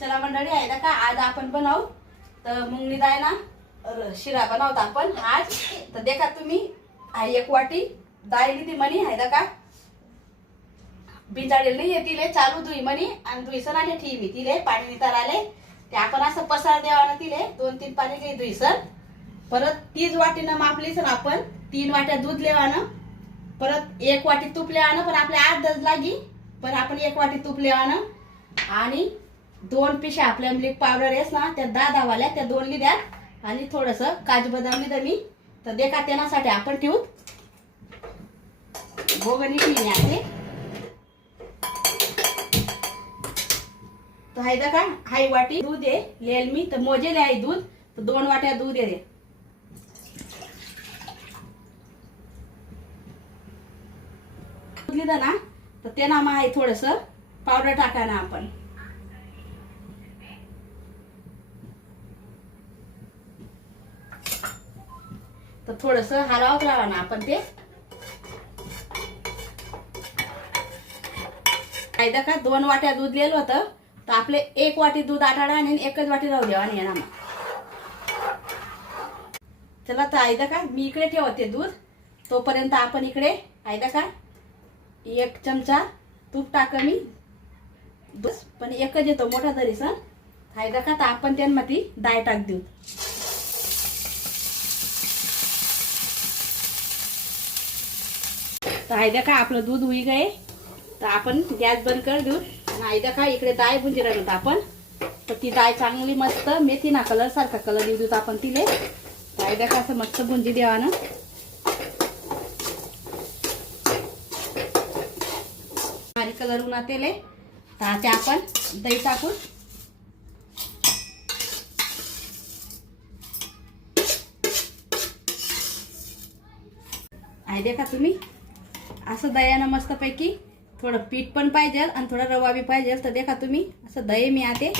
चला मंडळी आहे ना का आज आपण बनवू तर मुंगनी डाळ ना शिरा बनवतो आपण आज। तर देखा तुम्ही एक वाटी डाळ लिहिली म्हणी आहे ना का बिजाडेल नाही येतील चालू धुई म्हणी आणि धुईसन आणि ठी मी तिले पाणी नितर आले ते आपण असं पसार देवाना तिले 2-3 पाणी काही धुईसन परत 30 वाटीनं मापलीसन आपण 3 वाट्या दूध लेवानं परत 1 वाटी तूप लेवानं पण आपल्या 8 दज लागी पण आपण 1 वाटी तूप लेवानं आणि 2 पिशा आपल्या मिल्क पावडर आहेस ना त्या 10 वाल्या त्या 2 लिद्या आणि थोडस काजू बदाम लिहिलं मी। तर देखा त्यासाठी आपण ठेवू भोगणी ठेवणी आहे तो हाय का हाई वाटी दूध आहे लेल मी तर मोजेले आहे दूध तर 2 वाट्या दूध आहे लिहिलं ना तर त्यांना मग आहे थोडस पावडर टाका ना आपण तर थोडस हलवत राहा ना आपण ते फायदा का 2 वाट्या दूध लिहिलं होतं तर आपले 1 वाटी दूध आटाडा आणि 1च वाटी राहू द्यावा आणि ना चला तर आयदा का मी इकडे ठेवते दूध तोपर्यंत आपण इकडे आयदा का 1 चमचा तूप टाक मी पण एकच येतो मोठा तरी सर आयदा का तर आपण त्यांमध्ये डाळ टाक देऊ। तर आयदा का आपलं दूध उई गए तर आपण गॅस बंद कर देऊ आणि आयदा का इकडे डाळ भुंजी राहतो आपण तर ती डाळ चांगली मस्त मेथी ना कलर सारखा कलर देऊ देऊ आपण तिले आयदा का असं मस्त भुंजी देवा ना भारी कलर उन्हा तेले तर आता आपण दही टाकून आयदा का तुम्ही असं दह्यानं मस्तपैकी थोडं पीठ पण पाहिजे आणि थोडा रवा बी पाहिजे तर देखा तुम्ही असं दही मी आते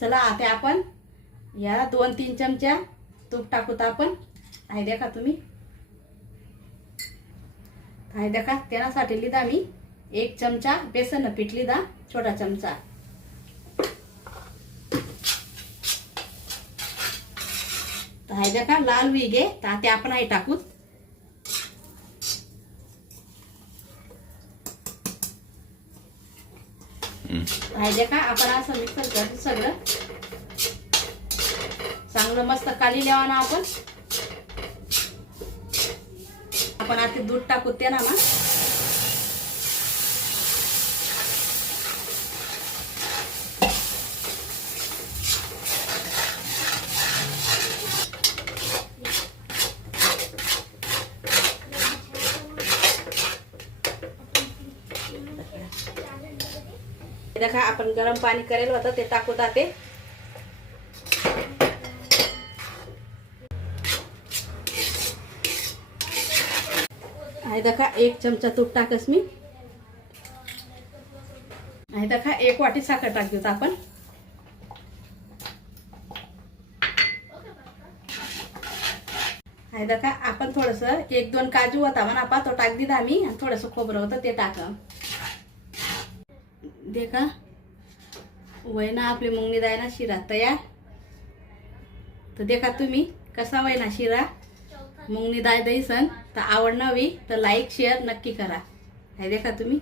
चला आता आपण याला 2-3 चमचा तूप टाकूत आपण आहे देखा तुम्ही आहे देखा त्यासाठी लिदा मी 1 चमचा बेसन पीठ लिदा छोटा चमचा तर आहे देखा लाल हुई गे तर आता आपण आहे टाकूत आहे देखा आपण असं मिक्सर करतो सगळं चांगलं मस्त काली लेवा ना आपण आता दूध टाकू ते ना देखा आपण गरम पाणी करेल होतं ते टाकू ताते आहे देखा 1 चमचा तूप टाकस मी आहे देखा 1 वाटी साखर टाक देऊ आपण आहे देखा आपण थोडस 1-2 काजू होता म्हणा पा तो टाक दिला मी आणि थोडस खोबरं होतं ते टाक देखा वयना आपली मुंगनी डाळ ना शिरा तयार। तर देखा तुम्ही कसा वयना शिरा मुंगनी डाळ दहीसन तर आवडणावी तर लाईक शेअर नक्की करा। हे देखा तुम्ही।